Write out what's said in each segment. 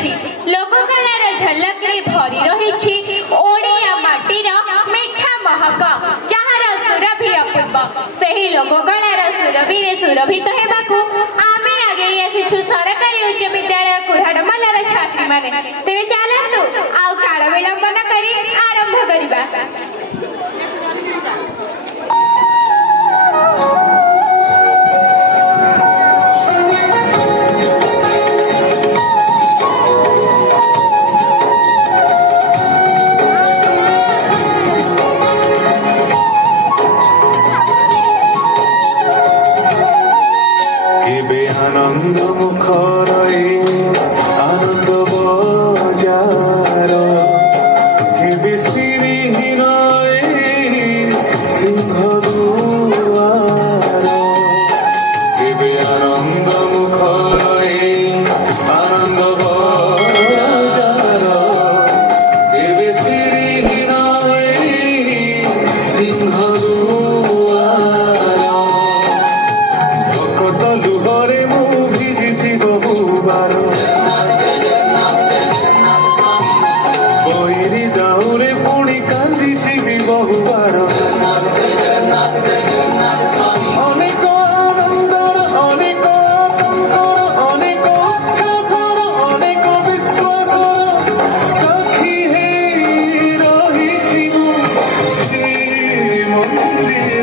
रही लोककलार झलक रे भरी रही ओडिया माटीर मिठा महक जार सुरभि अपूर्व से लोककलार सुरभि रे सुरभित हेबाकू आमे आगे आसीछु सरकारी उच्च विद्यालय कुराडमलार छात्री माने तेबे चलंतु आउ काल विलंब न करी आरंभ करिबा। आनंद मुखर आनंद बजार केबे श्रीहीन सिंह दुआर केबे आनंद मुखर आनंद बजार केबे श्रीहीन सिंह दुआर भक्त लुहरे बहिरी दाउरे पुणी कांदी बहुबार अनेक आनंदर अनेक आतंकर अनेक उच्छ्वासर अनेक विश्वासर साक्षी हे रहिछि श्रीमंदिर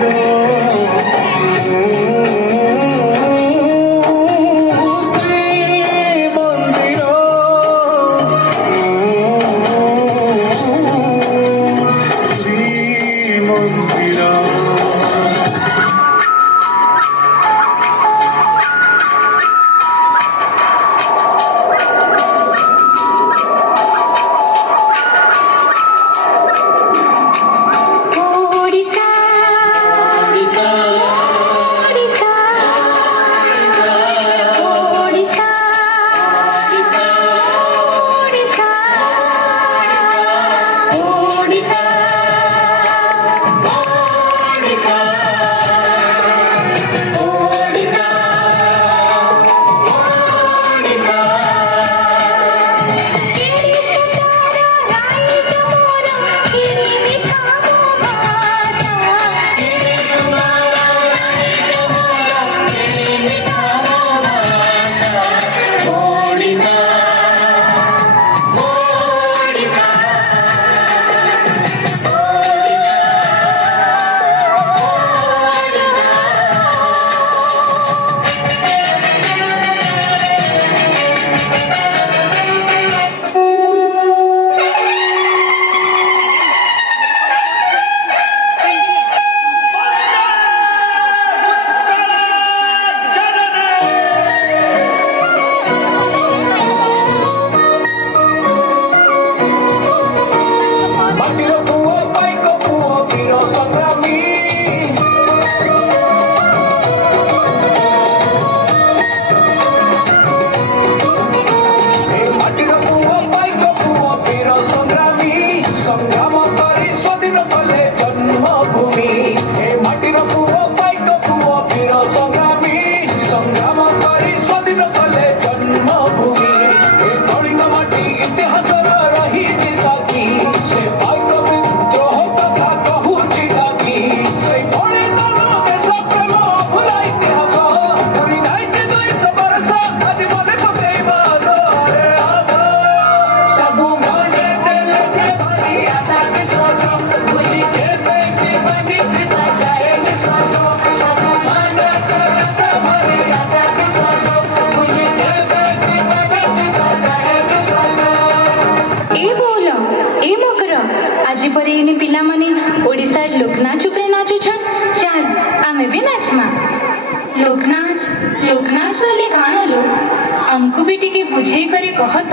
हमको भी टिके बुझे करे कहत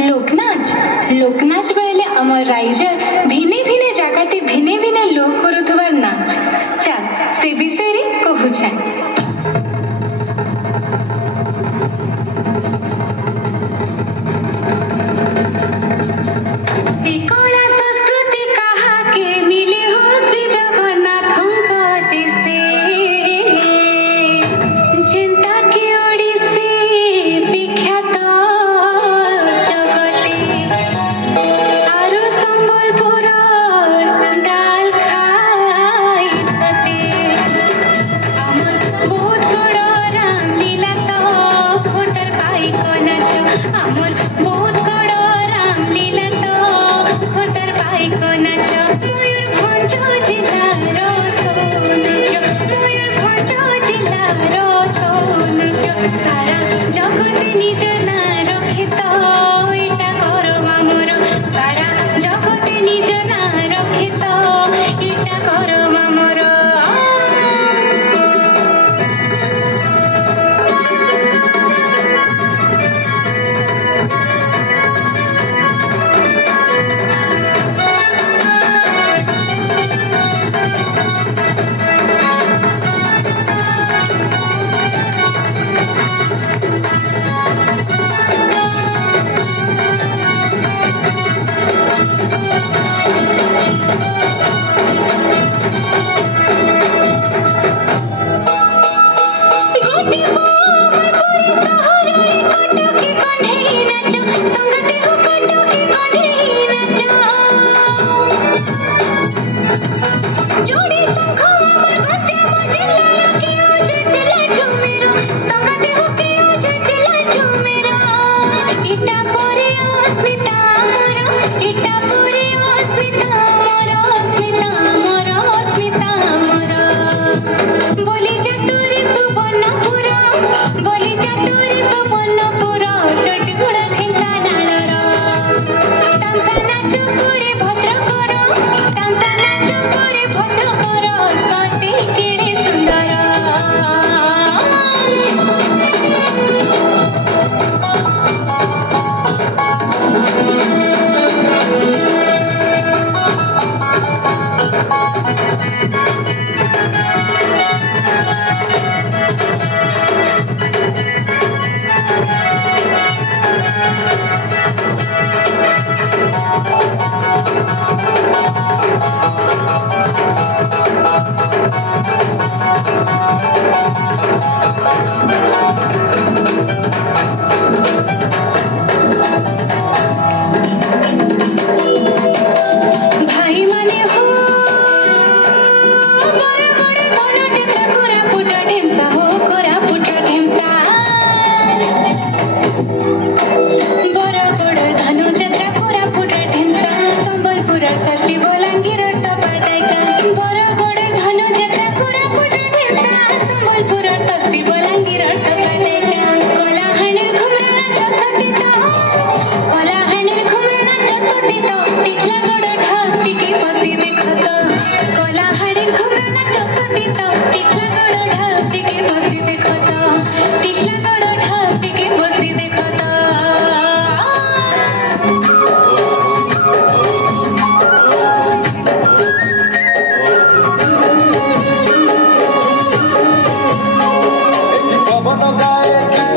लोकनाच बोले अमर राइजर भिने भिने जगते भिने भिने लोक करुथवार नाच चल से विषय रे कहू छे। चिंता की ओडिसी विख्यात अस्मिता मोर इटा पुरे अस्मिता मोर अस्मिता मोर बोली चतुरी सुवर्णपुर बोली चतुरी सुवर्णपुर चटकुड़ा ढेंका नाळर तांता नाच करे भद्रकर तांता नाच करे भद्रकर सती केड़े सुंदर भाई माने हो बरगड़ धनु चित्र कोरापुट ढेमसा हो कोरापुट ढेमसा बरगड़ धनु चित्र कोरापुट ढेमसा संबलपुर षष्ठी बलांगीर टपाटाइका बरगड़ धनु चित्र कोरापुट ढेमसा संबलपुर षष्ठी बलांगीर टपाटाइका कलाहांडीर घुमरा नाच सतीत कलाहांडीर घुमरा नाच सतीत टिकलागड़ ढाक टिके बसी देखत कलाहांडीर घुमरा नाच सतीत टिकलागड़ ढाक टिके बसी देखत टिकलागड़ ढाक टिके बसी देखत ଏଠି ପବନ ଗାଏ ଗୀତ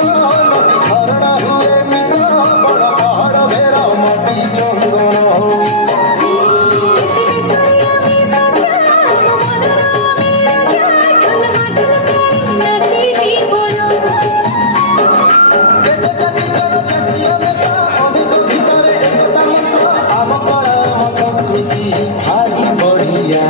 ନଦୀ ଝରଣା ହୁଏ ମିତ ବଡ଼ ପାହାଡ଼ ଘେର ମାଟି ଚନ୍ଦନ କେତେ ଜାତି ଜନଜାତୀୟ ନେତା ଅନେକ ଭିତରେ ଏକତା ମନ୍ତ୍ର ଆମ କଳା ଆମ ସଂସ୍କୃତି ଭାରି ବଢ଼ିଆ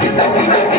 Kita